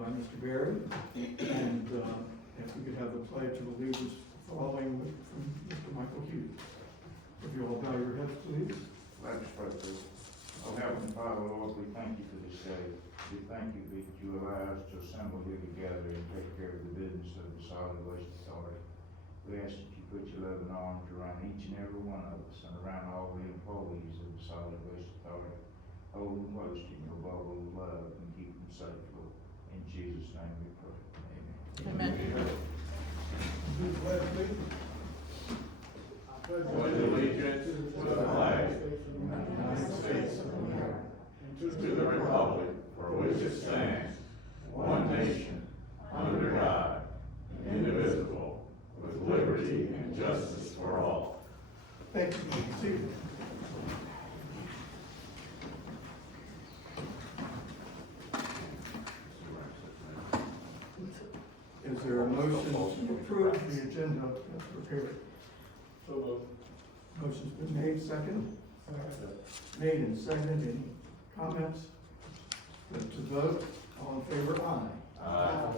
by Mr. Berry. And if we could have the pledge of allegiance following from Mr. Michael Hughes. If you all bow your heads, please. Let us pray, please. Oh, Heavenly Father, Lord, we thank you for this day. We thank you that you allow us to assemble here together and take care of the business of the Solid Waste Authority. We ask that you put your loving arms around each and every one of us and around all the employees of the Solid Waste Authority. Hold them close in your bubble of love and keep them safe, Lord. In Jesus' name we pray. Amen. Amen. Pledge allegiance to the flag of the United States of America and to the republic for which it stands, one nation, under God, indivisible, with liberty and justice for all. Thank you. Be seated. Is there a motion to approve the agenda as prepared? So moved. Motion's been made, second. Made and seconded. Any comments? Good to vote. All in favor, aye. Aye.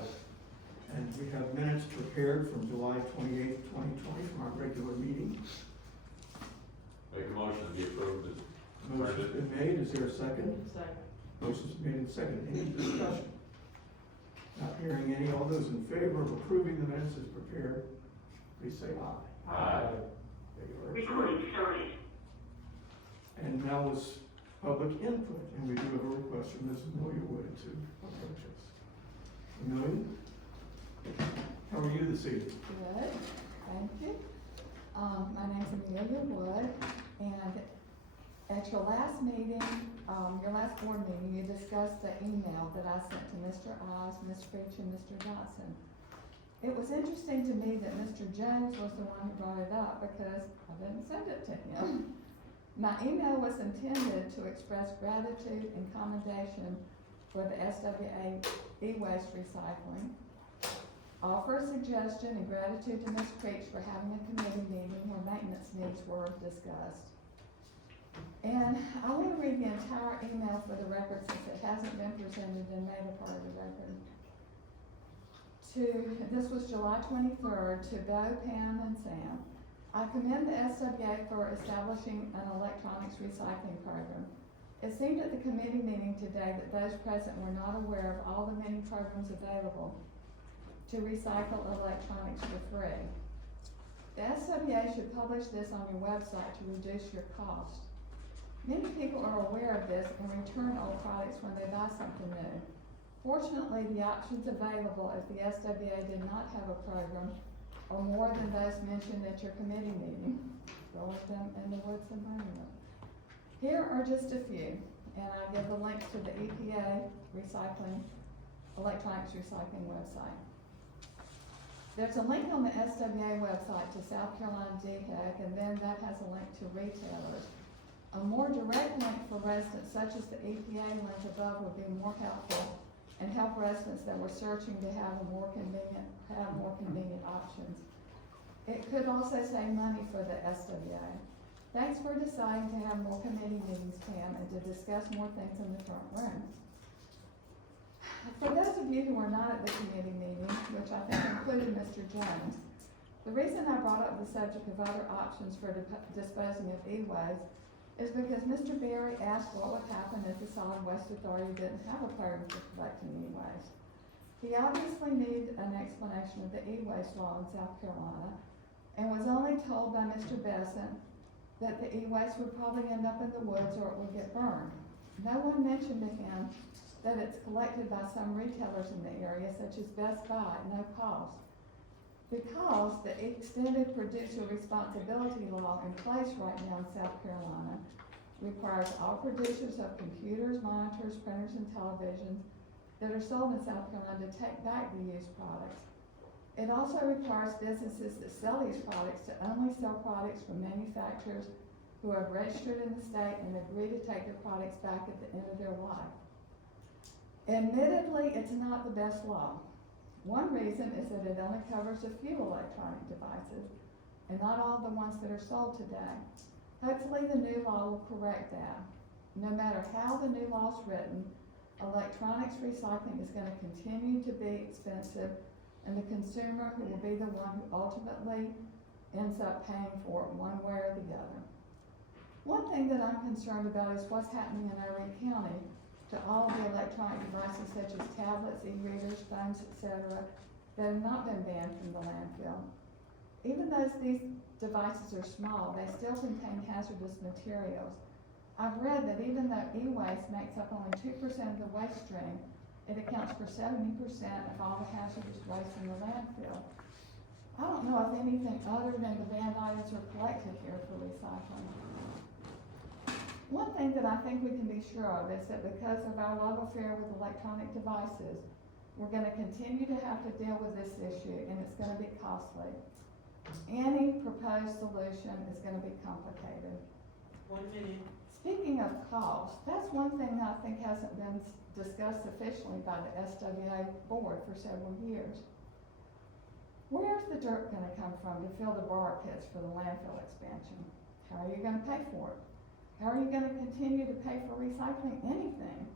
And we have minutes prepared from July 28th, 2020 from our regular meeting. Make a motion to be approved. Motion's been made. Is there a second? Second. Motion's made and seconded. Any discussion? Not hearing any. All those in favor of approving the minutes as prepared, please say aye. Aye. Recording started. And now is public input, and we do have a request from Ms. Amelia Wood to approach us. Amelia? How are you this evening? Good, thank you. My name's Amelia Wood, and at your last meeting, your last board meeting, you discussed the email that I sent to Mr. Oz, Ms. Creech, and Mr. Johnson. It was interesting to me that Mr. Jones was the one who brought it up because I didn't send it to him. My email was intended to express gratitude and commendation for the SWA e-waste recycling, offer a suggestion and gratitude to Ms. Creech for having a committee meeting where maintenance needs were discussed. And I want to read the entire email for the record since it hasn't been presented and made a part of the record. This was July 23rd, to Bo, Pam, and Sam. I commend the SWA for establishing an electronics recycling program. It seemed at the committee meeting today that those present were not aware of all the many programs available to recycle electronics for free. The SWA should publish this on your website to reduce your cost. Many people are aware of this and return old products when they buy something new. Fortunately, the options available if the SWA did not have a program are more than those mentioned at your committee meeting. Go with them in the woods and burn them. Here are just a few, and I give the links to the EPA electronics recycling website. There's a link on the SWA website to South Carolina DHEC, and then that has a link to retailers. A more direct link for residents such as the EPA link above would be more helpful and help residents that were searching to have more convenient options. It could also save money for the SWA. Thanks for deciding to have more committee meetings, Pam, and to discuss more things in the front room. For those of you who were not at the committee meeting, which I think included Mr. Jones, the reason I brought up the subject of other options for disposing of e-waste is because Mr. Berry asked what would happen if the Solid Waste Authority didn't have a program for collecting e-waste. He obviously needed an explanation of the e-waste law in South Carolina and was only told by Mr. Besant that the e-waste would probably end up in the woods or it would get burned. No one mentioned to him that it's collected by some retailers in the area, such as Best Buy, at no cost. Because the extended producer responsibility law in place right now in South Carolina requires all producers of computers, monitors, printers, and televisions that are sold in South Carolina to take back the used products. It also requires businesses that sell these products to only sell products from manufacturers who have registered in the state and agree to take their products back at the end of their life. Admittedly, it's not the best law. One reason is that it only covers a few electronic devices and not all the ones that are sold today. Hopefully the new law will correct that. No matter how the new law is written, electronics recycling is gonna continue to be expensive, and the consumer who will be the one who ultimately ends up paying for it one way or the other. One thing that I'm concerned about is what's happening in Erie County to all the electronic devices such as tablets, e-readers, phones, etc., that have not been banned from the landfill. Even though these devices are small, they still contain hazardous materials. I've read that even though e-waste makes up only 2% of the waste stream, it accounts for 70% of all the hazardous waste in the landfill. I don't know if anything other than the banned items are collected here for recycling. One thing that I think we can be sure of is that because of our love affair with electronic devices, we're gonna continue to have to deal with this issue, and it's gonna be costly. Any proposed solution is gonna be complicated. 1 minute. Speaking of cost, that's one thing I think hasn't been discussed officially by the SWA board for several years. Where's the dirt gonna come from to fill the bar pits for the landfill expansion? How are you gonna pay for it? How are you gonna continue to pay for recycling anything?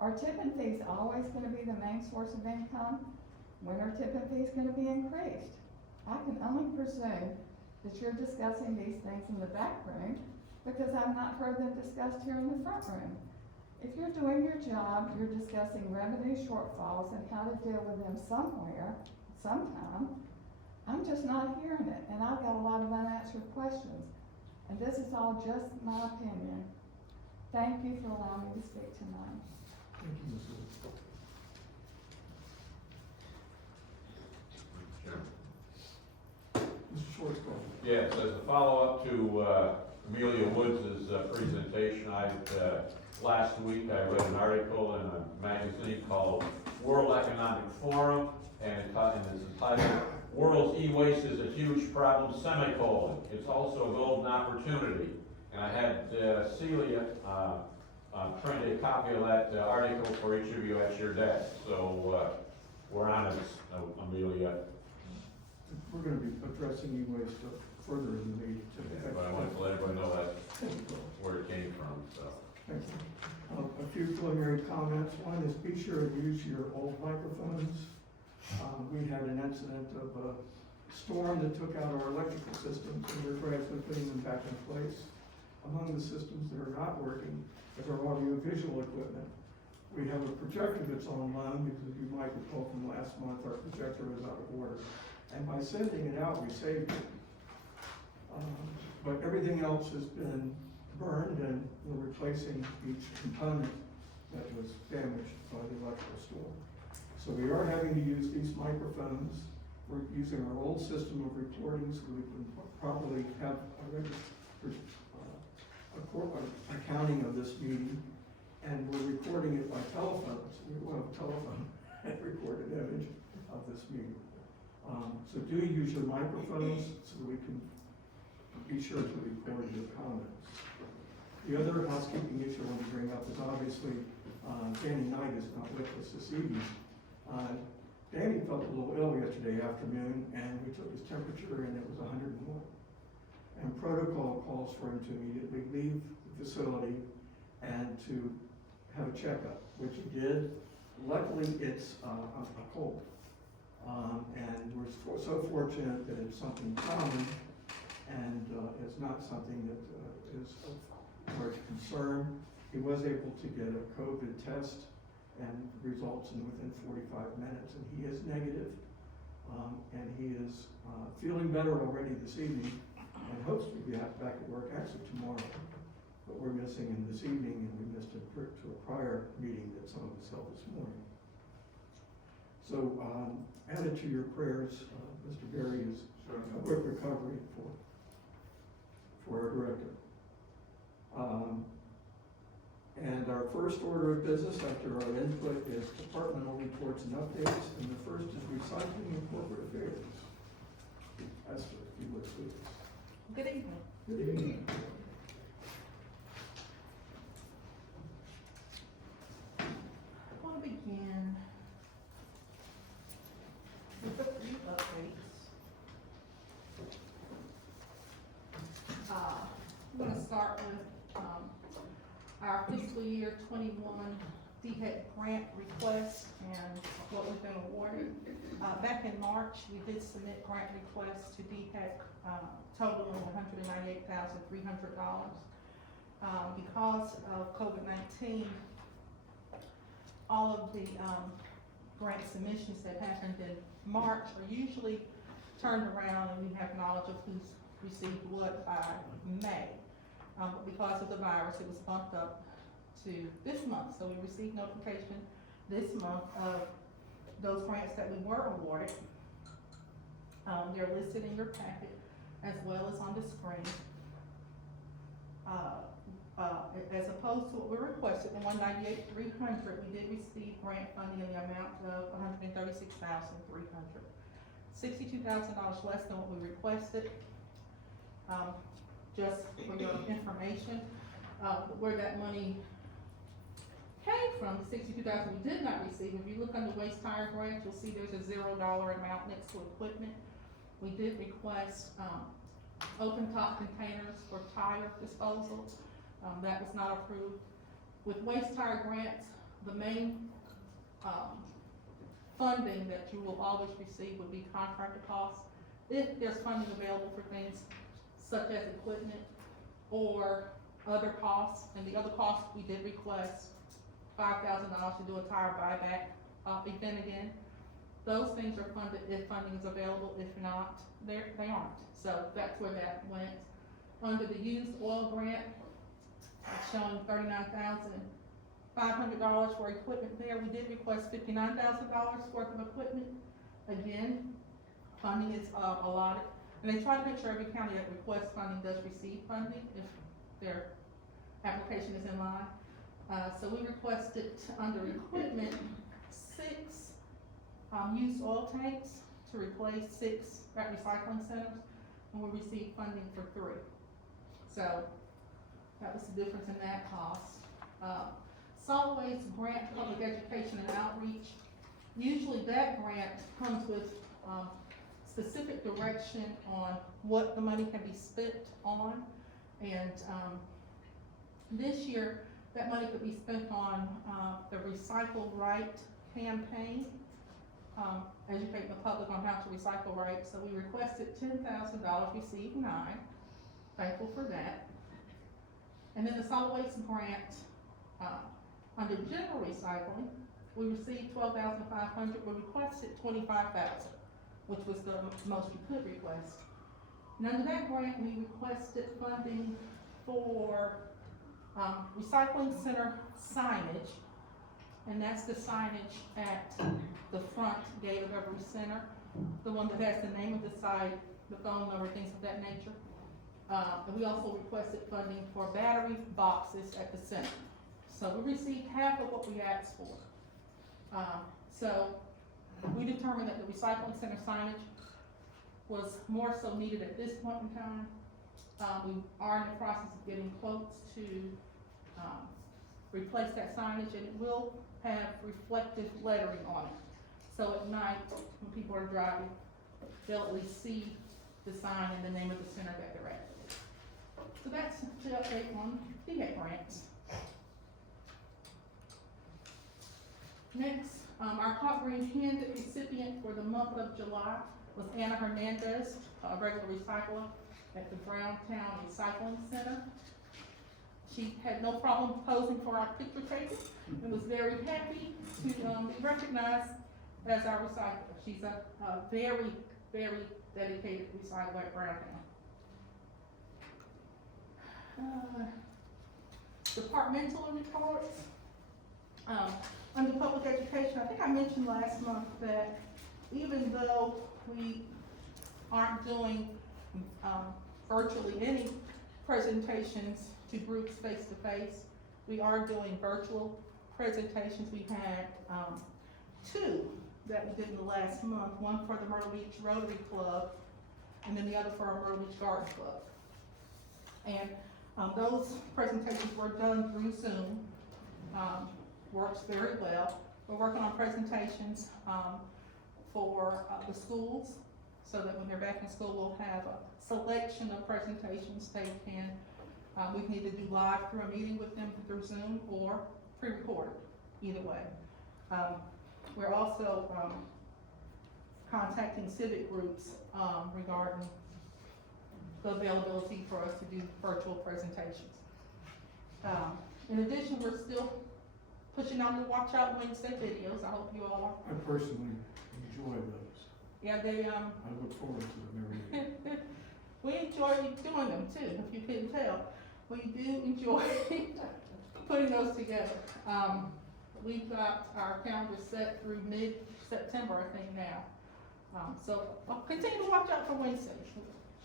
Are tipping fees always gonna be the main source of income? When are tipping fees gonna be increased? I can only presume that you're discussing these things in the back room because I've not heard them discussed here in the front room. If you're doing your job, you're discussing revenue shortfalls and how to deal with them somewhere, sometime. I'm just not hearing it, and I've got a lot of unanswered questions. And this is all just my opinion. Thank you for allowing me to speak tonight. Thank you, Ms. Wood. Mr. Schwarzkopf. Yes, as a follow-up to Amelia Woods' presentation, last week I read an article in a magazine called World Economic Forum, and it's entitled, "World's E-Waste is a Huge Problem, semicolon. It's also a golden opportunity." And I had Celia print a copy of that article for each of you at your desk. So we're on it, Amelia. We're gonna be addressing e-waste further in the meeting today. But I wanted to let everyone know that's where it came from, so. Thank you. A few preliminary comments. One is be sure to use your old microphones. We had an incident of a storm that took out our electrical systems, and we're gradually putting them back in place. Among the systems that are not working is our audio-visual equipment. We have a projector that's on loan, because you might recall from last month, our projector was out of order. And by sending it out, we saved it. But everything else has been burned, and we're replacing each component that was damaged by the electrical storm. So we are having to use these microphones. We're using our old system of recording so we can properly have a accounting of this meeting. And we're recording it by telephone, so we will have a telephone recorded image of this meeting. So do use your microphones so we can be sure to record your comments. The other housekeeping issue I want to bring up is obviously, Danny Knight is not with us this evening. Danny felt a little ill yesterday afternoon, and we took his temperature and it was 101. And protocol calls for him to immediately leave the facility and to have a checkup, which he did. Luckily, it's a cold. And we're so fortunate that it's something common and it's not something that is of large concern. He was able to get a COVID test and results in within 45 minutes, and he is negative. And he is feeling better already this evening and hopes to be back at work actually tomorrow. But we're missing him this evening, and we missed him to a prior meeting that some of us held this morning. So added to your prayers, Mr. Berry is a quick recovery for our director. And our first order of business after our input is departmental reports and updates, and the first is recycling and corporate affairs. Esther, if you would please. Good evening. Good evening. I want to begin with a few updates. I'm going to start with our fiscal year 21 DHEC grant request and what we've been awarded. Back in March, we did submit grant requests to DHEC, totaling $198,300. Because of COVID-19, all of the, grant submissions that happened in March are usually turned around and we have knowledge of who's received what by May. But because of the virus, it was bumped up to this month, so we received notification this month of those grants that we were awarded. They're listed in your packet as well as on the screen. As opposed to what we requested, the $198,300, we did receive grant funding in the amount of $136,300. $62,000 less than what we requested. Just for your information, where that money came from, the $62,000 we did not receive. If you look under waste tire grants, you'll see there's a $0 amount next to equipment. We did request, open top containers for tire disposal. That was not approved. With waste tire grants, the main, funding that you will always receive would be contractor costs. If there's funding available for things such as equipment or other costs, and the other costs, we did request $5,000 to do a tire buyback event again. Those things are funded if funding is available. If not, they aren't. So that's where that went. Under the used oil grant, it's showing $39,500 for equipment there. We did request $59,000 worth of equipment. Again, funding is allotted. And they try to make sure every county that requests funding does receive funding if their application is in line. So we requested under equipment 6 used oil tanks to replace 6 at recycling centers, and we received funding for 3. So that was the difference in that cost. Solid waste grant, public education and outreach. Usually that grant comes with specific direction on what the money can be spent on. And this year, that money could be spent on the Recycle Right campaign, educating the public on how to recycle right. So we requested $10,000, received 9. Thankful for that. And then the solid waste grant, under general recycling, we received $12,500, we requested $25,000, which was the most we could request. And under that grant, we requested funding for recycling center signage, and that's the signage at the front gate of every center, the one that has the name of the site, the phone number, things of that nature. And we also requested funding for battery boxes at the center. So we received half of what we asked for. So we determined that the recycling center signage was more so needed at this point in time. We are in the process of getting quotes to replace that signage, and it will have reflective lettering on it. So at night, when people are driving, they'll at least see the sign and the name of the center that they're at. So that's the update on DHEC grants. Next, our Pot Green Handed recipient for the month of July was Anna Hernandez, a regular recycler at the Browntown Recycling Center. She had no problem posing for our picture taking and was very happy to be recognized as our recycler. She's a very, very dedicated recycler at Browntown. Departmental reports. Under public education, I think I mentioned last month that even though we aren't doing virtually any presentations to groups face to face, we are doing virtual presentations. We had 2 that we did in the last month, one for the Myrtle Beach Rotary Club, and then the other for our Myrtle Beach Garden Club. And those presentations were done through Zoom. Works very well. We're working on presentations for the schools, so that when they're back in school, we'll have a selection of presentations they can, we can either do live through a meeting with them through Zoom or pre-recorded. either way. We're also, contacting civic groups, regarding the availability for us to do virtual presentations. In addition, we're still pushing out the Watch Out Wednesday videos. I hope you all are. I personally enjoy those. Yeah, they, I look forward to them every year. we enjoy doing them too, if you couldn't tell. We do enjoy putting those together. We've got our calendar set through mid-September, I think now. So continue to watch out for Wednesdays.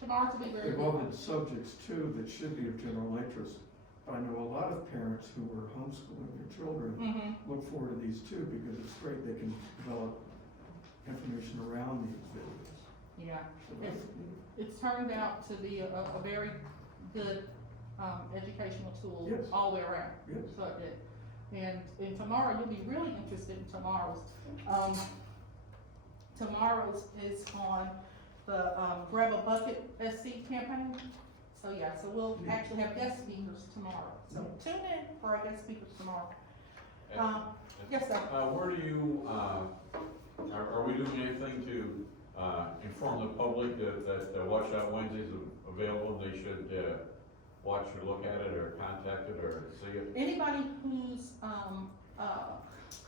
Tomorrow will be very They've all good. been subjects too that should be of general interest. I know a lot of parents who are homeschooling their children Mhm. look forward to these too, because it's great, they can develop information around these videos. Yeah, So that's neat. it's turned out to be a very good, educational tool Yes. all the way around. Yes. So it did. And tomorrow, you'll be really interested in tomorrow's. Tomorrow's is on the, Grab a Bucket SC campaign. So yeah, so we'll actually have guest speakers tomorrow. So tune in for our guest speakers tomorrow. Yes, sir. Where do you, are we doing anything to, inform the public that Watch Out Wednesday is available, they should, watch or look at it, or contact it, or see it? Anybody who's,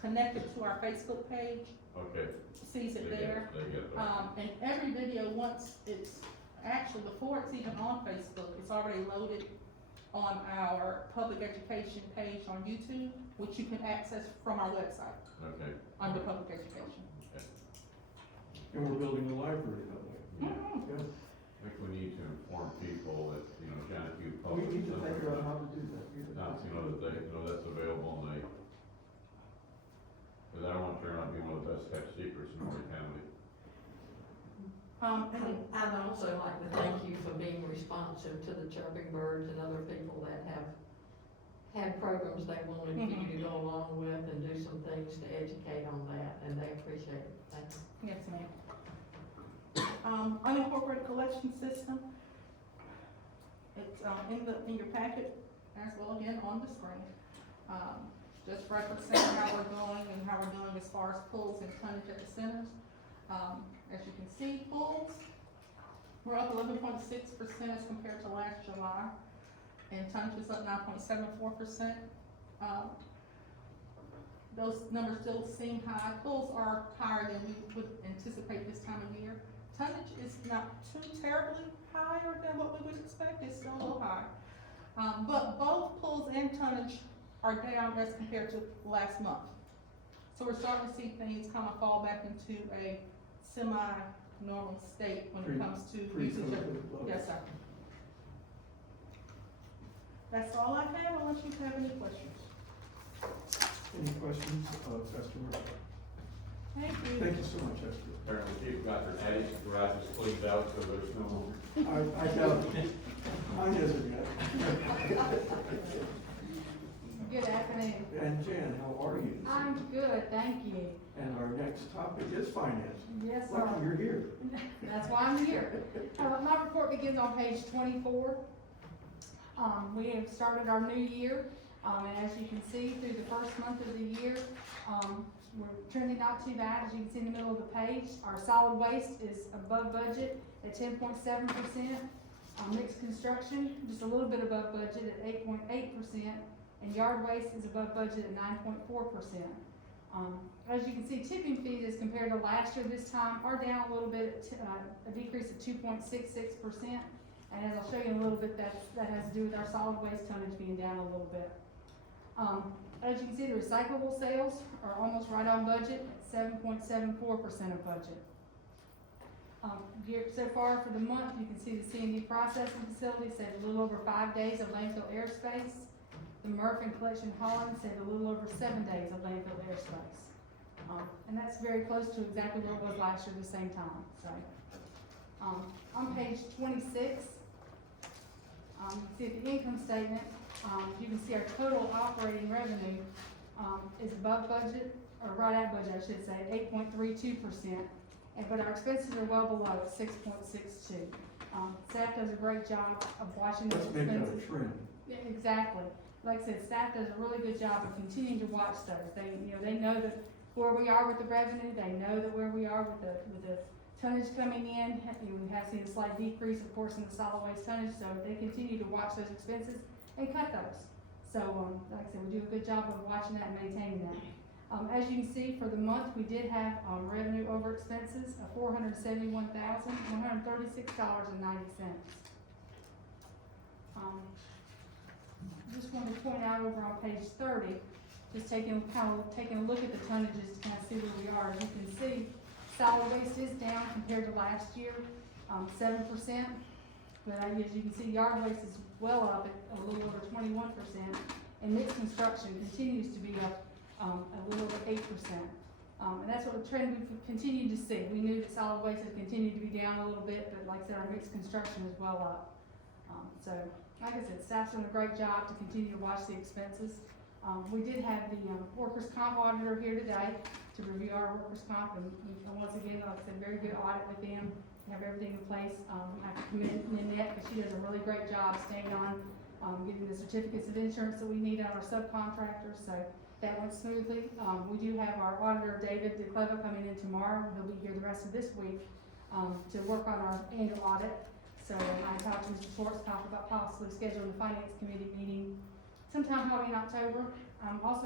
connected to our Facebook page Okay. sees They it get there. They get it. And every video, once it's, actually, before it's even on Facebook, it's already loaded on our public education page on YouTube, which you can access from our website, Okay. under public education. And we're building a library that way. Mhm. Yeah. I think we need to inform people that, Janet, you We published. need to something. figure out how to do that. Now, that they, that's available, and because I don't want to turn out being one of the best kept secrets in Horry County. And I'd also like to thank you for being responsive to the Chirping Birds and other people that have had programs they wanted for you to go along with and do some things to educate on that, and they appreciate it. Thank you. yes, ma'am. Unincorporated collection system. It's, in your packet as well, again, on the screen. Just referencing how we're doing and how we're doing as far as pulls and tonnage at the centers. As you can see, pulls, we're up 11.6% as compared to last July, and tonnage is up 9.74%. Those numbers still seem high. Pulls are higher than we would anticipate this time of year. Tonnage is not too terribly higher than what we would expect. It's still a little high. But both pulls and tonnage are down as compared to last month. So we're starting to see things kind of fall back into a semi-normal state when it comes to usage of. Pre-COVID level. Yes, sir. That's all I have, unless you have any questions. Any questions of customer? Thank you. Thank you so much, Esther. Apparently, Chief got their attic garage is cleaned out, so there's no. I doubt it. I isn't yet. Good afternoon. And Jan, how are you? I'm good, thank you. And our next topic is finance. Yes, Lucky sir. you're here. That's why I'm here. My report begins on page 24. We have started our new year, and as you can see through the first month of the year, we're trending not too bad. As you can see in the middle of the page, our solid waste is above budget at 10.7%. Mixed construction, just a little bit above budget at 8.8%, and yard waste is above budget at 9.4%. As you can see, tipping fees as compared to last year this time are down a little bit, a decrease of 2.66%. And as I'll show you in a little bit, that has to do with our solid waste tonnage being down a little bit. As you can see, the recyclable sales are almost right on budget at 7.74% of budget. Here so far for the month, you can see the C&D processing facility saved a little over 5 days of landfill airspace. The MRF and Collection Holland saved a little over 7 days of landfill airspace. And that's very close to exactly where it was last year at the same time, so. On page 26, you can see the income statement, you can see our total operating revenue, is above budget, or right at budget, I should say, 8.32%. But our expenses are well below at 6.62. Staff does a great job of watching those Let's make that expenses. a trend. Yeah, exactly. like I said, staff does a really good job of continuing to watch those. They know that where we are with the revenue, they know that where we are with the tonnage coming in. We have seen a slight decrease, of course, in the solid waste tonnage, so they continue to watch those expenses and cut those. So, like I said, we do a good job of watching that and maintaining that. As you can see, for the month, we did have, revenue over expenses of $471,136.90. Just wanted to point out over on page 30, just taking a look at the tonnages to kind of see where we are. As you can see, solid waste is down compared to last year, 7%. But as you can see, yard waste is well up at a little over 21%, and mixed construction continues to be up a little over 8%. And that's what the trend we've continued to see. We knew that solid waste had continued to be down a little bit, but like I said, our mixed construction is well up. So, like I said, staff's doing a great job to continue to watch the expenses. We did have the workers' comp auditor here today to review our workers' comp, and once again, like I said, very good audit with them. Have everything in place. I have to commend Nanette, because she does a really great job staying on, getting the certificates of insurance that we need on our subcontractors, so that went smoothly. We do have our auditor, David DeCleva, coming in tomorrow. He'll be here the rest of this week, to work on our annual audit. So I talked to Mr. Schwartzkopf about possibly scheduling the finance committee meeting sometime probably in October. I also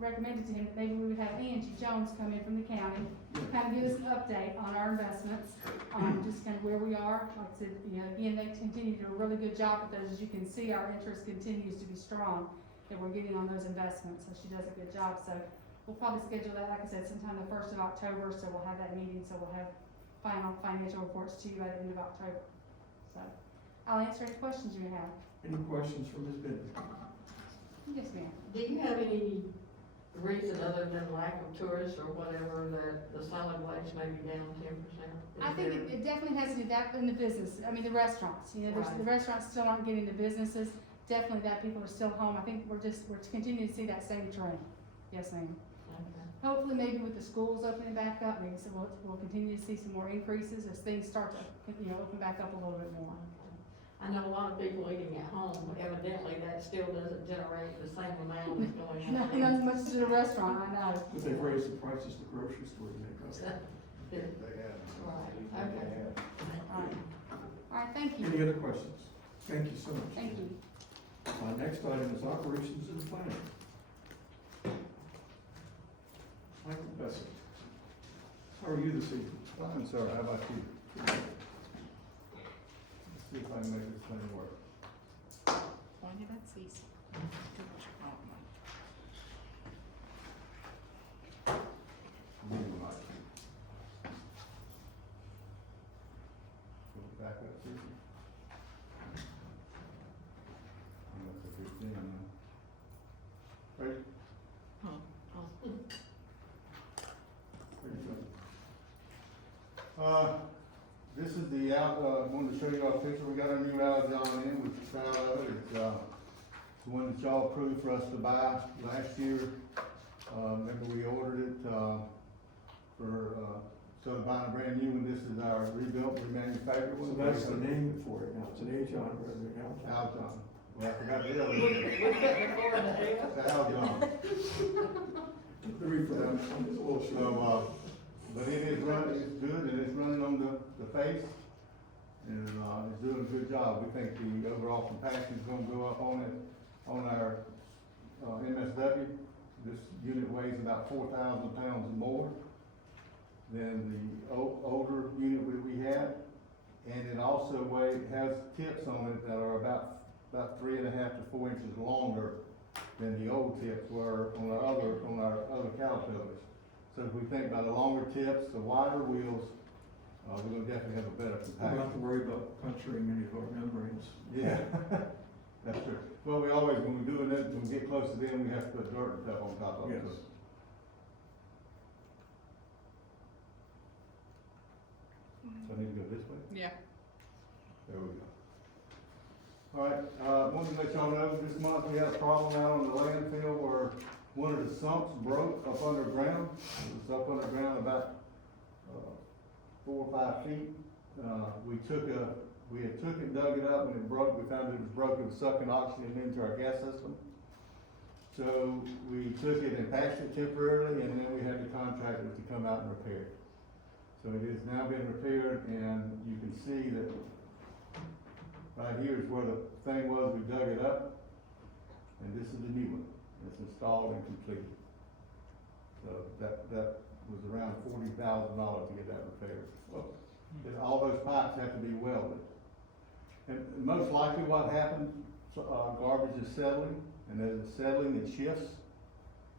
recommended to him that maybe we would have Angie Jones come in from the county, kind of give us an update on our investments, just kind of where we are. Like I said, again, they continue to do a really good job with those. As you can see, our interest continues to be strong that we're getting on those investments, so she does a good job. So we'll probably schedule that, like I said, sometime the 1st of October, so we'll have that meeting, so we'll have final financial reports to you by the end of October. So I'll answer any questions you may have. Any questions for Ms. Benton? Yes, ma'am. Do you have any reason other than lack of tourists or whatever that the solid waste may be down 10%? I think it definitely has to do that in the business, the restaurants, the Right. restaurants still aren't getting the businesses, definitely that people are still home. I think we're continuing to see that same trend. Yes, ma'am. Okay. Hopefully maybe with the schools opening back up, maybe so we'll continue to see some more increases as things start to, open back up a little bit more. I know a lot of people eating at home, but evidently that still doesn't generate the same amount that's going Not on. as much as a restaurant, I know. But they've raised the prices the grocery store make up. Right, okay. All right, thank you. Any other questions? Thank you so much. Thank you. Next item is operations and planning. Michael Bessett. How are you this evening? Fine, sir, how about you? Let's see if I can make this thing work. When did that cease? Maybe not. Put it back up, Susan. That's a good thing, man. Ready? There you go. This is the wanted to show you our picture. We got our new Aljon in, we're proud of it. It's the one that y'all approved for us to buy last year. Remember we ordered it, so to buy a brand new one. This is our rebuilt, remanufactured So one. that's the name for it now. It's an Ajon rather than Aljon. Aljon. Well, I forgot the other We one. couldn't afford to do it. The Aljon. The reproduction is a little So, short. but it is running, it's good, and it's running on the face, and, it's doing a good job. We think the overall compaction is gonna go up on it, on our, MSW. This unit weighs about 4,000 pounds more than the older unit we had. And it also has tips on it that are about 3.5 to 4 inches longer than the old tips were on our other Caterpillars. So if we think about the longer tips, the wider wheels, we're gonna definitely have a better We don't compaction. have to worry about puncturing any of our membranes. Yeah, that's true. Well, we always, when we're doing it, when we get close to them, we have to put dirt and stuff on top of it. Yes. So I need to go this way? Yeah. There we go. All right, wanted to let y'all know, this month we had a problem out on the landfill where one of the sumps broke up underground. It was up underground about, 4 or 5 feet. We had took it, dug it up, and it broke. We found it was broken, it was sucking oxygen into our gas system. So we took it and patched it temporarily, and then we had the contractors to come out and repair it. So it has now been repaired, and you can see that right here is where the thing was, we dug it up, and this is the new one. It's installed and completed. So that was around $40,000 to get that repaired. Well, all those pipes have to be welded. And most likely what happened, garbage is settling, and as it's settling, it shifts,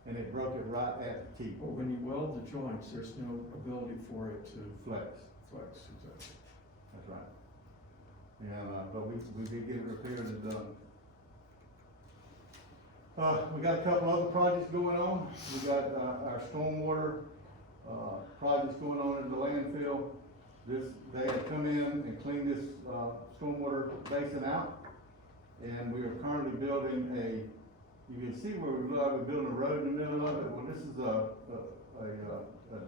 and it broke it right at the T. But when you weld the joints, there's no ability for it to Flex, flex, exactly. that's right. And, but we did get it repaired and done. We got a couple other projects going on. We got, our stormwater, projects going on in the landfill. They have come in and cleaned this, stormwater basin out. And we are currently building you can see where we're building a road in the middle of it. Well, this is a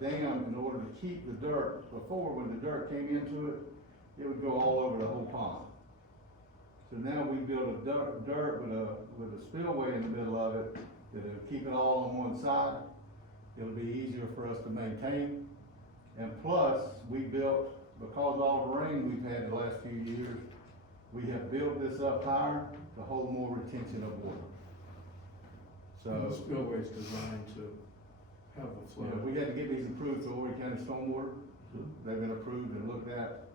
dam in order to keep the dirt. Before, when the dirt came into it, it would go all over the whole pond. So now we build a dirt with a spillway in the middle of it, that'll keep it all on one side. It'll be easier for us to maintain. And plus, we built, because of all the rain we've had the last few years, we have built this up higher to hold more retention of water. And the So, spillway is designed to have the flow. we had to get these approved through Horry County Stormwater. They've been approved and looked at.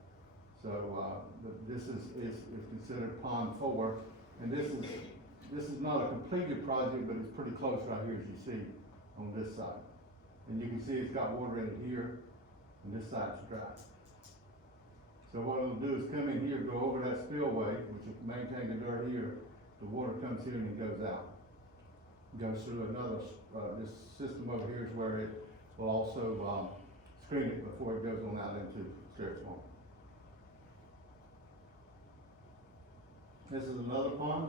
So, this is considered Pond 4. And this is not a completed project, but it's pretty close right here, as you see, on this side. And you can see it's got water in it here, and this side's dry. So what it'll do is come in here, go over that spillway, which will maintain the dirt here, the water comes here and it goes out. Goes through another, this system over here is where it will also, screen it before it goes on out into Sterrett's Pond. This is another pond.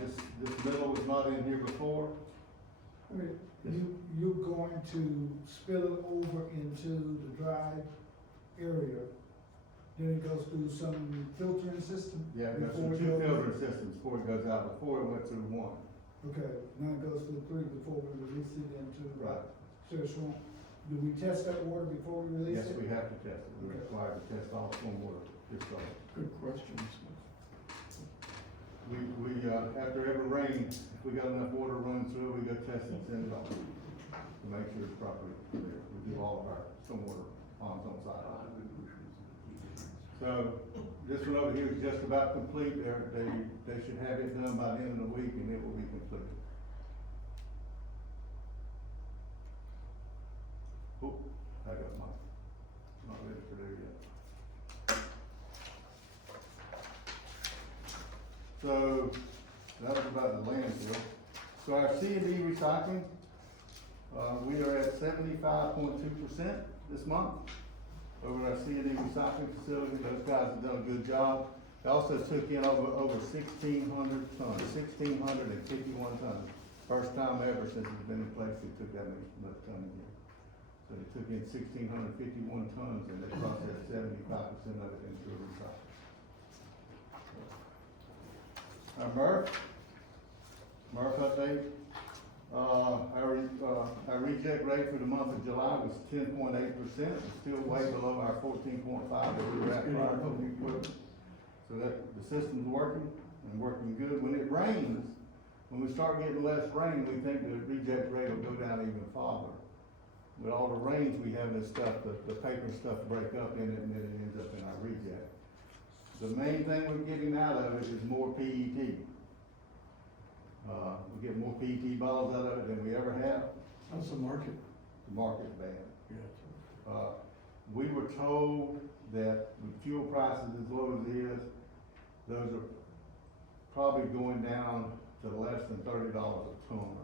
This middle was not in here before. I mean, you're going to spill it over into the dry area, then it goes through some filtering system? Yeah, it goes before through two it goes- filter systems before it goes out. Before it went through one. Okay, now it goes through three before we release it into the Right. Sterrett's Swamp. Do we test that water before we release Yes, it? we have to test it. We're required to test all stormwater this summer. Good questions. After every rain, if we got enough water running through, we go test it and send it off to make sure it's properly clear. We do all of our stormwater ponds on site. So, this one over here is just about complete. They should have it done by the end of the week and it will be completed. Oh, I got mine. Not ready for there yet. So, that was about the landfill. So our C&D recycling, we are at 75.2% this month over our C&D recycling facility. Those guys have done a good job. They also took in over 1,600 tons, 1,651 tons. First time ever since it's been in place, they took that much ton in here. So they took in 1,651 tons and they processed 75% of it into a recycle. Our MRF update. Our reject rate for the month of July was 10.8%, still way below our 14.5 that we were at prior to the equipment. So that, the system's working and working good. When it rains, when we start getting less rain, we think the reject rate will go down even farther. With all the rains we have and stuff, the paper and stuff break up in it and then it ends up in our reject. The main thing we're getting out of it is more PET. We get more PET bottles out of it than we ever have. How's the market? The market's bad. Yeah. We were told that with fuel prices as low as it is, those are probably going down to less than $30 a ton.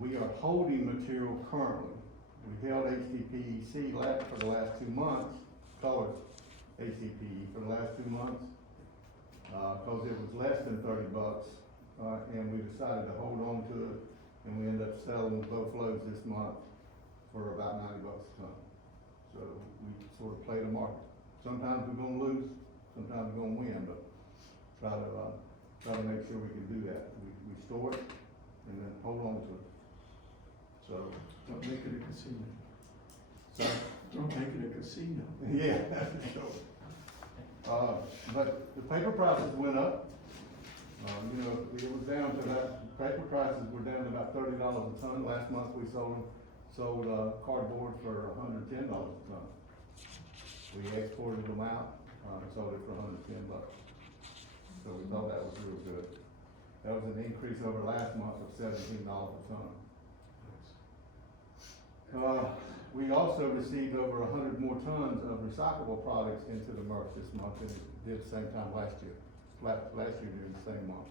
We are holding material currently. We held HDPEC for the last 2 months, colored HDPE for the last 2 months, cause it was less than $30, and we decided to hold on to it, and we ended up selling both loads this month for about $90 a ton. So we sort of play the market. Sometimes we're gonna lose, sometimes we're gonna win, but try to try to make sure we can do that. We store it and then hold on to it. So, Don't make it a casino. so, Don't make it a casino. yeah, that's for sure. But the paper prices went up. You know, it was down to that, paper prices were down to about $30 a ton. Last month we sold cardboard for $110 a ton. We exported them out, sold it for $110. So we thought that was real good. That was an increase over last month of $17 a ton. We also received over 100 more tons of recyclable products into the MRF this month than it did the same time last year. Last year during the same month.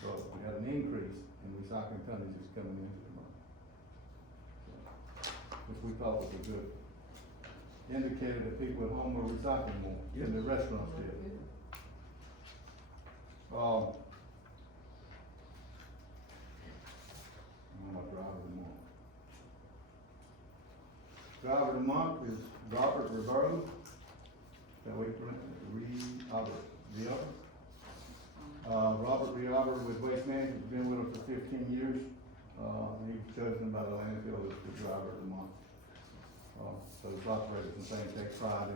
So we had an increase in recycling tonnages coming into the month. Which we thought was a good indicator that people at home were recycling more than the restaurants did. I'm a driver of the month. Driver of the month is Robert Rivera. That way, Robert Reauber with Waste Management, been with us for 15 years. He was chosen by the landfill as the driver of the month. So his operators and things take pride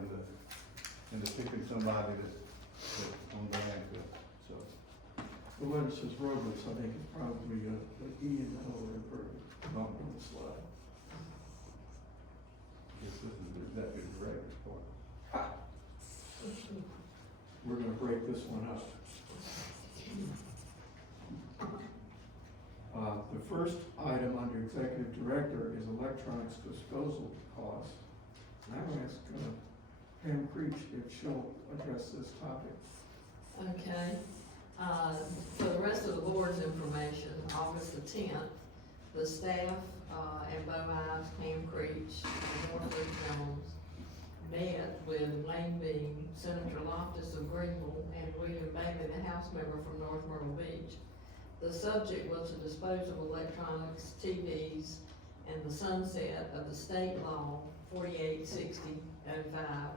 in the picking somebody that's on the landfill, so. The one that says Roberts, I think it's probably an E in the whole on the slide. Guess this is the executive director's part. We're gonna break this one up. The first item under executive director is electronics disposal costs. And I'm gonna ask Pam Creech if she'll address this topic. Okay, for the rest of the board's information, August the 10th, the staff, and Bo Ives, Pam Creech, and Northwood Jones met with Wayne Beam, Senator Loftus of Greenville, and William Bailey, the House member from North Myrtle Beach. The subject was to dispose of electronics, TVs, and the sunset of the state law 486005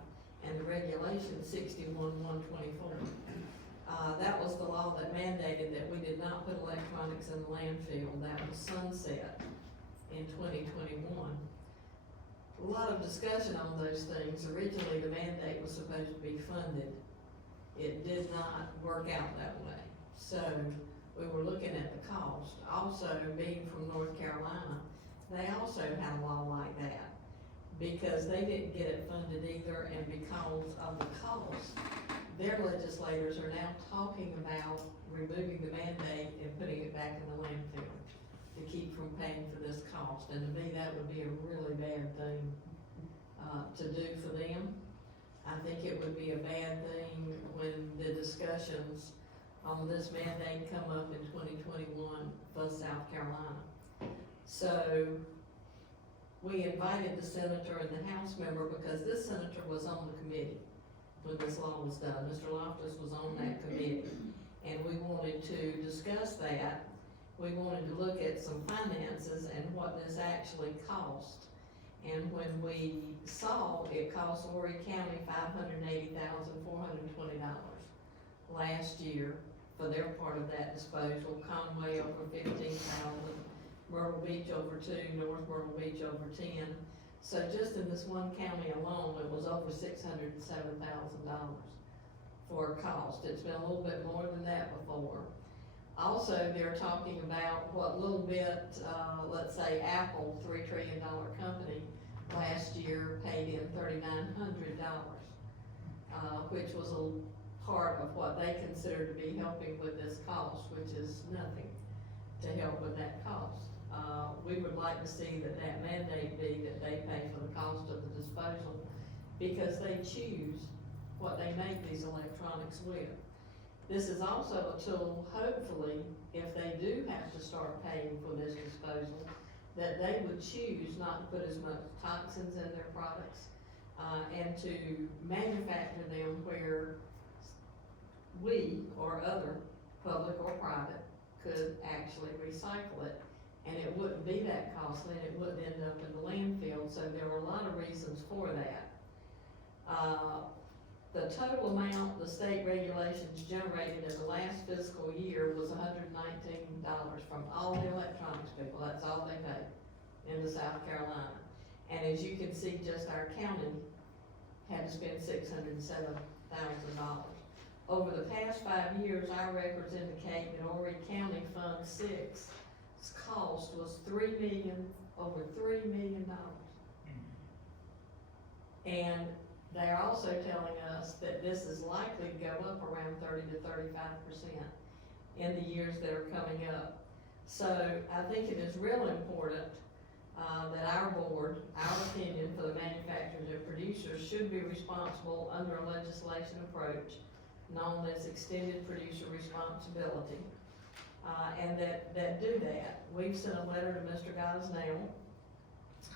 and the regulation 61124. That was the law that mandated that we did not put electronics in the landfill. That was sunset in 2021. A lot of discussion on those things. Originally, the mandate was supposed to be funded. It did not work out that way. So we were looking at the cost. Also, being from North Carolina, they also had a law like that because they didn't get it funded either, and because of the cost, their legislators are now talking about removing the mandate and putting it back in the landfill to keep from paying for this cost. And to me, that would be a really bad thing to do for them. I think it would be a bad thing when the discussions on this mandate come up in 2021 for South Carolina. So we invited the senator and the House member because this senator was on the committee when this law was done. Mr. Loftus was on that committee, and we wanted to discuss that. We wanted to look at some finances and what this actually cost. And when we saw it cost Horry County $580,420 last year for their part of that disposal, Conway over 15,000, Myrtle Beach over 2, North Myrtle Beach over 10. So just in this one county alone, it was over $607,000 for cost. It's been a little bit more than that before. Also, they're talking about what little bit, let's say Apple, $3 trillion company, last year paid in $3,900, which was a part of what they consider to be helping with this cost, which is nothing to help with that cost. We would like to see that mandate be that they pay for the cost of the disposal because they choose what they make these electronics with. This is also a tool, hopefully, if they do have to start paying for this disposal, that they would choose not to put as much toxins in their products, and to manufacture them where we or other, public or private, could actually recycle it. And it wouldn't be that costly, and it wouldn't end up in the landfill, so there were a lot of reasons for that. The total amount the state regulations generated in the last fiscal year was $119 from all the electronics people, that's all they paid in the South Carolina. And as you can see, just our county had to spend $607,000. Over the past 5 years, our records indicate that Horry County Fund 6's cost was over $3 million. And they're also telling us that this is likely to go up around 30 to 35% in the years that are coming up. So I think it is real important that our board, our opinion for the manufacturers and producers should be responsible under a legislation approach known as extended producer responsibility, and that do that. We've sent a letter to Mr. Gosnell.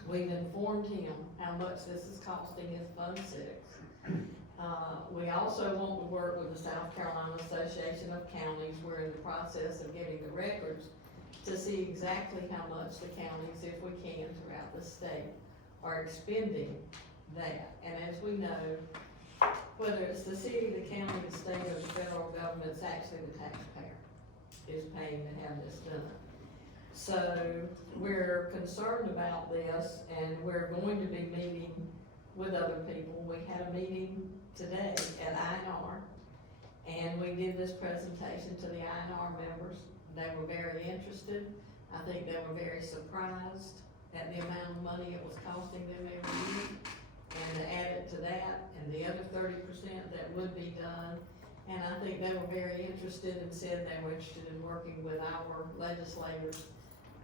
We've informed him how much this is costing his Fund 6. We also want to work with the South Carolina Association of Counties. We're in the process of getting the records to see exactly how much the counties, if we can, throughout the state are expending that. And as we know, whether it's the city, the county, the state, or the federal government, it's actually the taxpayer is paying to have this done. So we're concerned about this, and we're going to be meeting with other people. We had a meeting today at INR, and we did this presentation to the INR members. They were very interested. I think they were very surprised at the amount of money it was costing them every year. And to add it to that, and the other 30% that would be done. And I think they were very interested and said they were interested in working with our legislators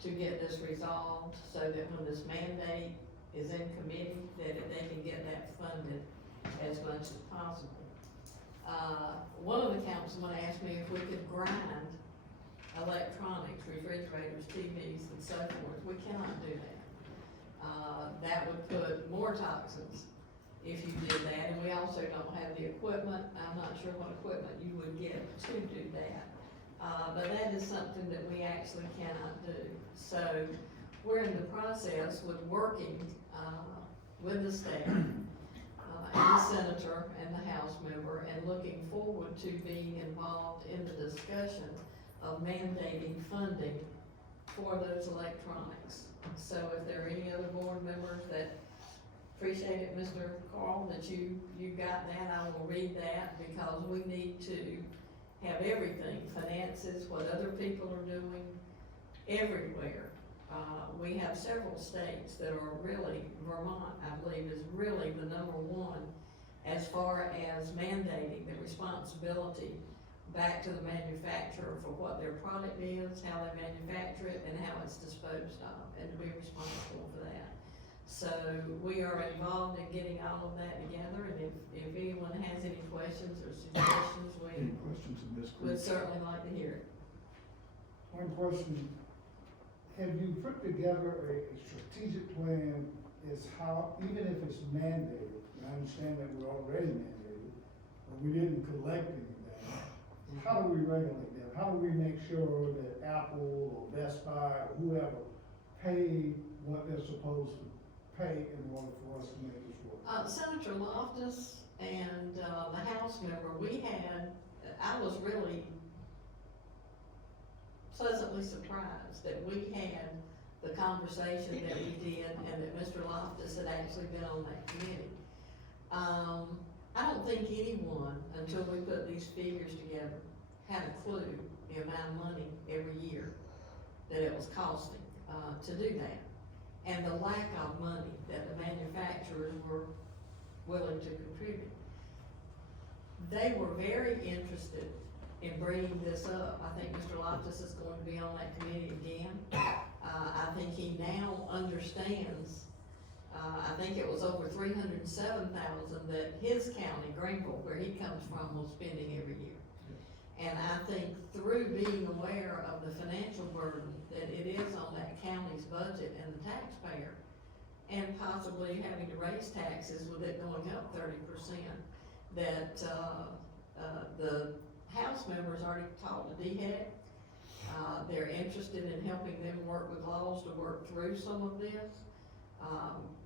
to get this resolved, so that when this mandate is in committee, that they can get that funded as much as possible. One of the councilmen asked me if we could grind electronics, refrigerators, TVs, and so forth. We cannot do that. That would put more toxins if you did that, and we also don't have the equipment. I'm not sure what equipment you would get to do that. But that is something that we actually cannot do. So we're in the process with working with the staff, and the senator and the House member, and looking forward to being involved in the discussion of mandating funding for those electronics. So if there are any other board members that appreciate it, Mr. Carl, that you got that, I will read that, because we need to have everything, finances, what other people are doing, everywhere. We have several states that are really, Vermont, I believe, is really the #1 as far as mandating the responsibility back to the manufacturer for what their product is, how they manufacture it, and how it's disposed of, and to be responsible for that. So we are involved in getting all of that together, and if anyone has any questions or suggestions, Any questions of Ms. we'd Creed? certainly like to hear it. One question, have you put together a strategic plan as how, even if it's mandated, and I understand that we're already mandated, but we didn't collect anything, how do we regulate that? How do we make sure that Apple or Best Buy or whoever pay what they're supposed to pay in order for us to make this work? Senator Loftus and the House member, I was really pleasantly surprised that we had the conversation that we did, and that Mr. Loftus had actually been on that committee. I don't think anyone, until we put these figures together, had a clue the amount of money every year that it was costing to do that, and the lack of money that the manufacturers were willing to contribute. They were very interested in bringing this up. I think Mr. Loftus is going to be on that committee again. I think he now understands, I think it was over $307,000 that his county, Greenville, where he comes from, was spending every year. And I think through being aware of the financial burden that it is on that county's budget and the taxpayer, and possibly having to raise taxes with it going up 30%, that the House members already talked to DHEC. They're interested in helping them work with laws to work through some of this.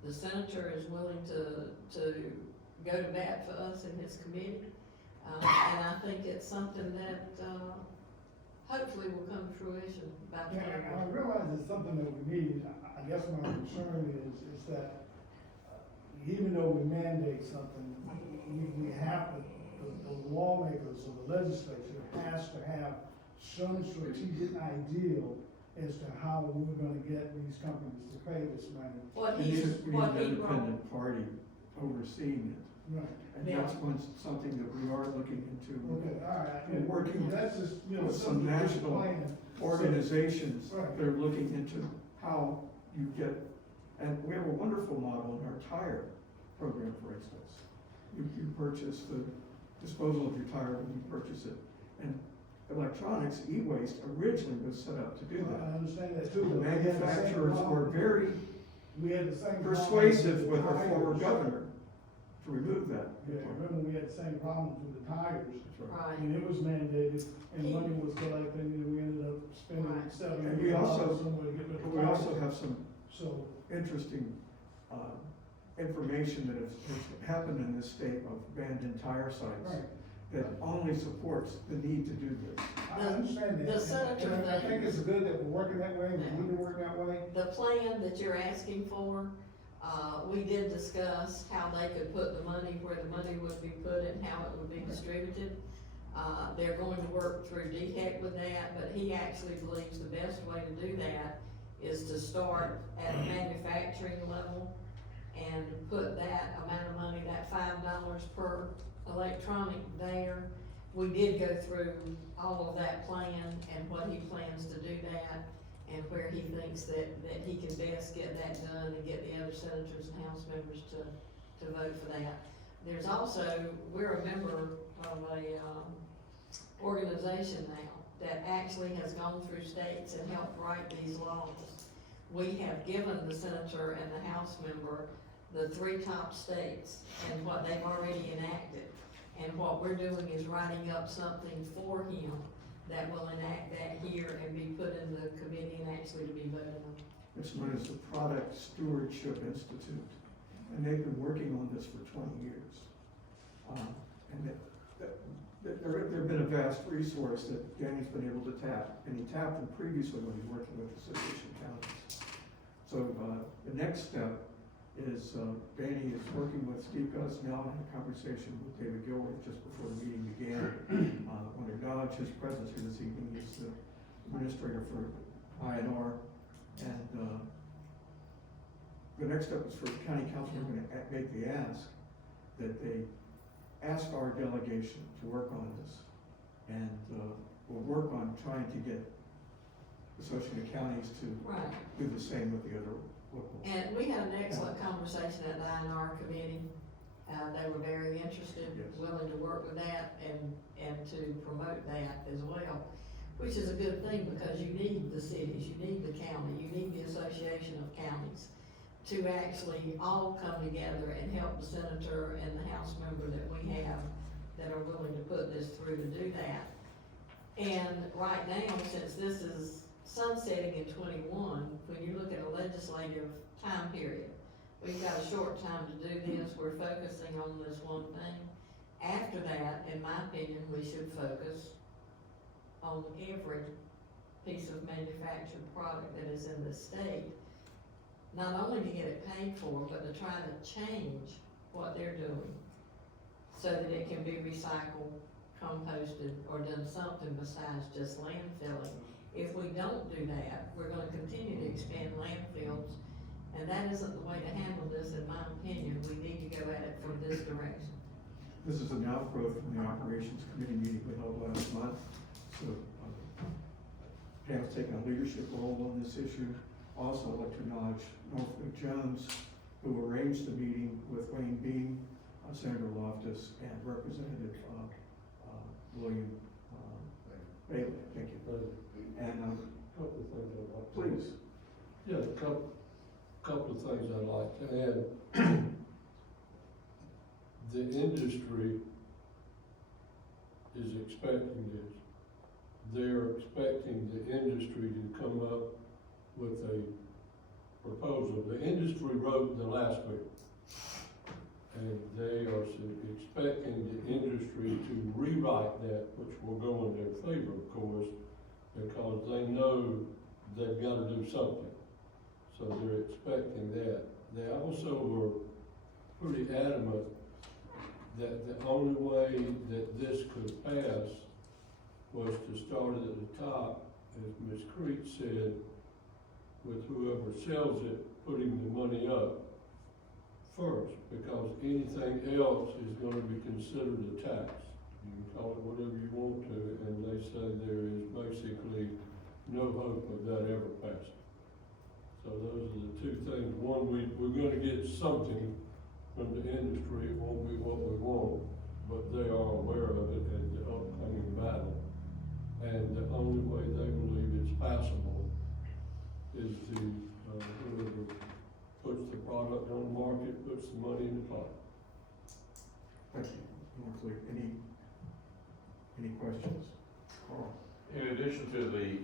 The senator is willing to go to bat for us in his committee. And I think it's something that, hopefully will come to fruition by Yeah, I 2021. realize it's something that we need. I guess my concern is that even though we mandate something, we have to, the lawmakers or the legislature has to have some strategic ideal as to how we're gonna get these companies to pay this money. What We he's, need an what he wrote, independent party overseeing it. Right. And Yeah. that's something that we are looking into. Okay, all right. And working That's just, you know, with some something just national plan. Organizations Right. that are looking into how you get, and we have a wonderful model in our tire program, for instance. You purchase the disposal of your tire when you purchase it. And electronics, e-waste originally was set up to do I that. understand that too. The but we had the same manufacturers were problem- very We had the same. problem persuasive with our the former tires. governor to remove that. Yeah, remember we had the same problems with the tires. That's right. right, And it was mandated, and money was collected, and we ended up spending Right. $7 And we million also- somewhere to get rid of But the we also tires. have some So, interesting, information that has happened in this state of abandoned tire sites right, that only supports the need to do this. I The- understand that. the senator And I thing- think it's good that we're working that way, we need to work that way. the plan that you're asking for, we did discuss how they could put the money where the money would be put and how it would be distributed. They're going to work through DHEC with that, but he actually believes the best way to do that is to start at a manufacturing level and put that amount of money, that $5 per electronic there. We did go through all of that plan and what he plans to do that, and where he thinks that he can best get that done and get the other senators and House members to vote for that. There's also, we're a member of a, organization now that actually has gone through states and helped write these laws. We have given the senator and the House member the 3 top states and what they've already enacted. And what we're doing is writing up something for him that will enact that here and be put in the committee and actually to be voted on. It's known as the Product Stewardship Institute, and they've been working on this for 20 years. And they've been a vast resource that Danny's been able to tap, and he tapped them previously when he was working with Association Counties. So, the next step is, Danny is working with Steve Gusnell, and had a conversation with David Gilworth just before the meeting began. I want to acknowledge his presence here this evening. He's the administrator for INR. And, the next step is for the county council, we're gonna make the ask that they ask our delegation to work on this. And, we'll work on trying to get Associated Counties to Right. do the same with the other local. And we had an excellent conversation at the INR committee. They were very interested, Yes. willing to work with that and to promote that as well, which is a good thing because you need the cities, you need the county, you need the association of counties to actually all come together and help the senator and the House member that we have that are willing to put this through to do that. And right now, since this is sunsetting in 21, when you look at a legislative time period, we've got a short time to do this, we're focusing on this one thing. After that, in my opinion, we should focus on every piece of manufactured product that is in the state. Not only to get it paid for, but to try to change what they're doing so that it can be recycled, composted, or done something besides just landfilling. If we don't do that, we're gonna continue to expand landfills, and that isn't the way to handle this, in my opinion. We need to go at it from this direction. This is an outgrowth from the Operations Committee meeting we held last month. So, Pam's taken a leadership role on this issue. Also, I'd like to acknowledge Norfolk Jones, who arranged the meeting with Wayne Beam, Senator Loftus, and Representative, William, Bailey, thank you. And, Couple of things I'd like to. please, Yeah, couple of things I'd like to add. The industry is expecting this. They're expecting the industry to come up with a proposal. The industry wrote the last week. And they are expecting the industry to rewrite that, which will go in their favor, of course, because they know they've gotta do something. So they're expecting that. They also were pretty adamant that the only way that this could pass was to start it at the top, as Ms. Creech said, with whoever sells it, putting the money up first, because anything else is gonna be considered a tax. You can call it whatever you want to, and they say there is basically no hope of that ever passing. So those are the two things. One, we're gonna get something from the industry. It won't be what we want, but they are aware of it as the upcoming battle. And the only way they believe it's passable is to, whoever puts the product on the market, puts the money in the pot. Thank you. More clear. Any questions? Carl? In addition to the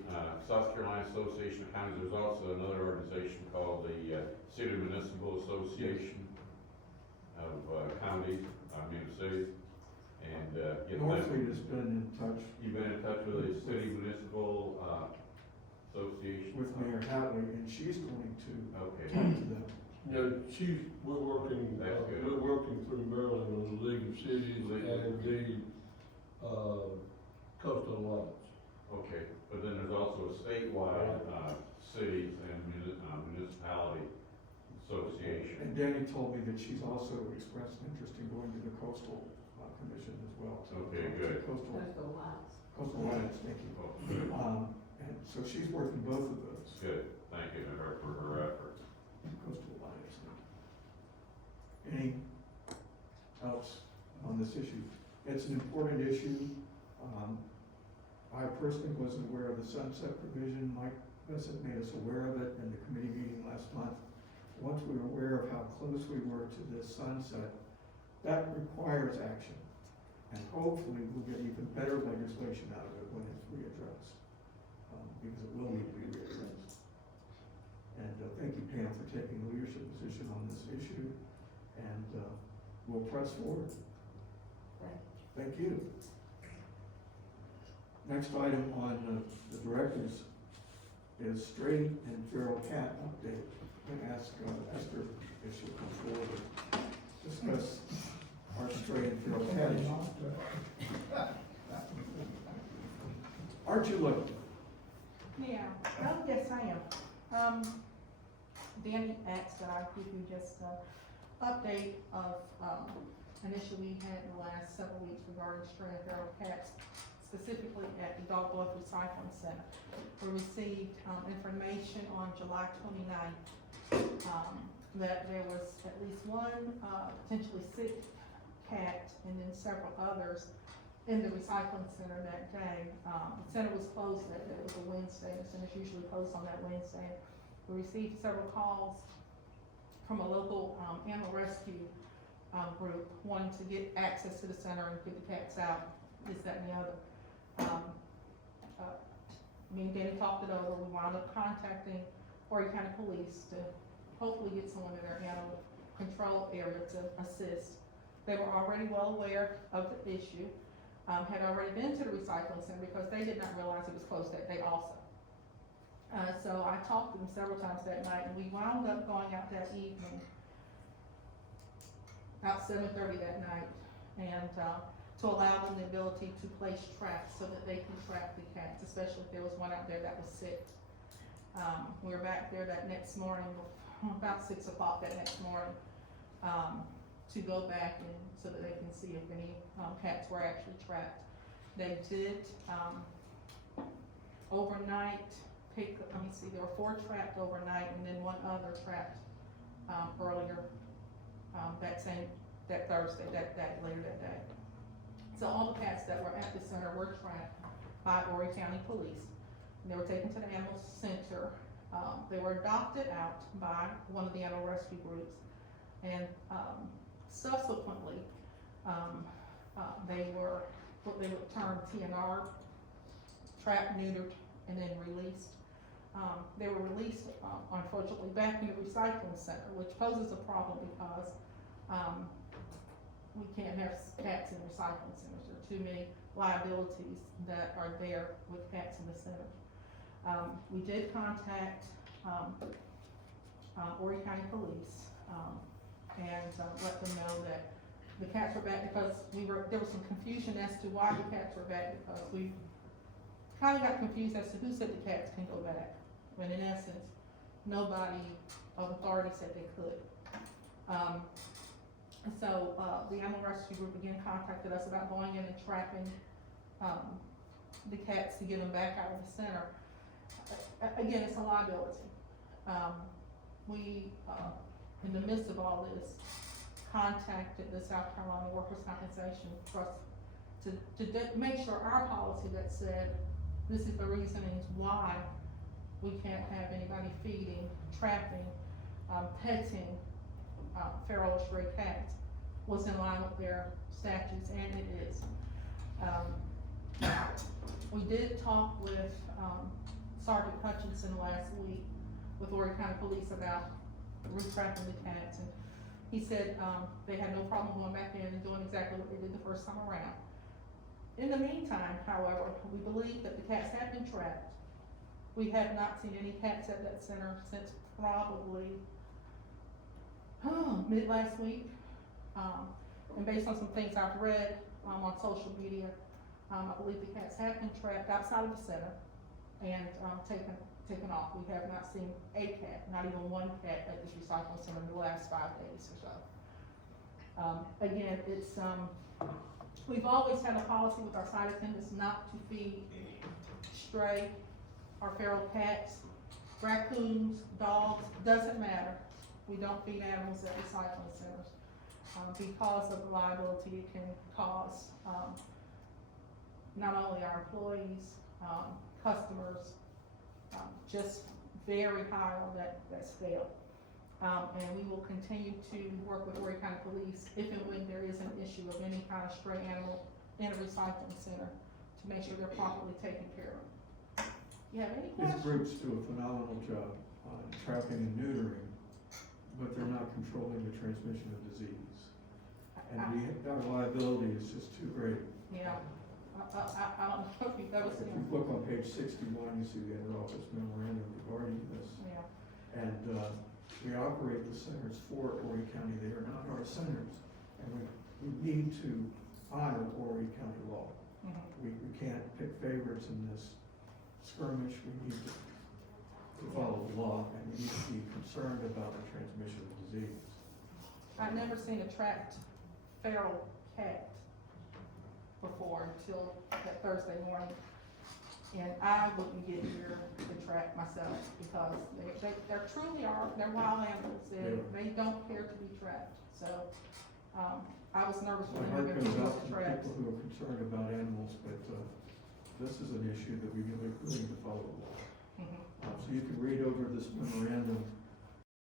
South Carolina Association of Counties, there's also another organization called the City Municipal Association of Counties, cities. And Northfleet has been in touch you've been in touch with the City Municipal Association? with Mayor Hatley, and she's going to Okay. talk to them. We're working, That's good. we're working through Maryland on the League of Cities and the, Coastal Alliance. Okay, but then there's also a statewide cities and municipality association. And Danny told me that she's also expressed interest in going to the coastal commission as well. Okay, good. Coastal Alliance. Alliance, thank you. And so she's working both of those. Good, thank you to her for her efforts. Coastal Alliance. Any else on this issue? It's an important issue. I personally wasn't aware of the sunset provision. Mike Bessett made us aware of it in the committee meeting last month. Once we were aware of how close we were to this sunset, that requires action. And hopefully we'll get even better legislation out of it when it's readdressed, because it will need to be readdressed. And thank you, Pam, for taking the leadership position on this issue, and we'll press forward. Thank you. Next item on the directors is stray and feral cat update. I'm gonna ask Esther if she'll come forward and discuss our stray and feral cat issue. Aren't you looking? Yeah, yes, I am. Danny asked that I give you just an update of, an issue we had in the last several weeks regarding stray and feral cats, specifically at the Dog Bluff Recycling Center. We received, information on July 29th, that there was at least one, potentially sick cat and then several others in the recycling center that day. The center was closed that day. It was a Wednesday. The center's usually closed on that Wednesday. We received several calls from a local, animal rescue, group wanting to get access to the center and get the cats out, this, that, and the other. Me and Danny talked it over. We wound up contacting Horry County Police to hopefully get someone in their animal control area to assist. They were already well aware of the issue, had already been to the recycling center because they did not realize it was closed that day also. So I talked to them several times that night, and we wound up going out that evening, about 7:30 that night, and to allow them the ability to place traps so that they can trap the cats, especially if there was one out there that was sick. We were back there that next morning, about 6 o'clock that next morning, to go back and so that they can see if any cats were actually trapped. They did overnight pick, let me see, there were 4 trapped overnight and then 1 other trapped earlier that Thursday, later that day. So all the cats that were at the center were trapped by Horry County Police. They were taken to the animal center. They were adopted out by one of the animal rescue groups, and subsequently, they were what they would term TNR, trapped, neutered, and then released. They were released, unfortunately, back in the recycling center, which poses a problem because we can't have cats in recycling centers. There are too many liabilities that are there with cats in the center. We did contact, Horry County Police, and let them know that the cats were back because there was some confusion as to why the cats were back, because we kinda got confused as to who said the cats can go back, when in essence, nobody of authority said they could. So, the animal rescue group again contacted us about going in and trapping, the cats to get them back out of the center. Again, it's a liability. We, in the midst of all this, contacted the South Carolina Workers' Compensation Trust to make sure our policy that said, this is the reasonings why we can't have anybody feeding, trapping, petting, feral or stray cats, was in line with their statutes, and it is. We did talk with, Sergeant Hutchinson last week with Horry County Police about retrapping the cats, and he said, they had no problem going back in and doing exactly what they did the first time around. In the meantime, however, we believe that the cats have been trapped. We have not seen any cats at that center since probably, mid last week. And based on some things I've read, on social media, I believe the cats have been trapped outside of the center and, taken off. We have not seen a cat, not even one cat at this recycling center in the last 5 days or so. Again, it's, we've always had a policy with our site attendants not to feed stray or feral cats, raccoons, dogs, doesn't matter. We don't feed animals at recycling centers, because of the liability it can cause, not only our employees, customers, just very high on that scale. And we will continue to work with Horry County Police if and when there is an issue of any kind of stray animal in a recycling center to make sure they're properly taken care of. You have any These questions? groups do a phenomenal job on trapping and neutering, but they're not controlling the transmission of disease. And our liability is just too great. Yeah, I don't know if you've ever If seen, you look on page 61, you see the inter-office memorandum regarding this. yeah, And, we operate the centers for Horry County, they are not our centers. And we need to honor Horry County law. mhm. We can't pick favorites in this skirmish, we need to follow the law, and we need to be concerned about the transmission of disease. I've never seen a trapped feral cat before until that Thursday morning. And I wouldn't get here to trap myself because they're truly they're wild animals. They don't care to be trapped. So, I was nervous My when heart they goes were out to the traps. people who are concerned about animals, but, this is an issue that we really need to follow the law. Mhm. So you can read over this memorandum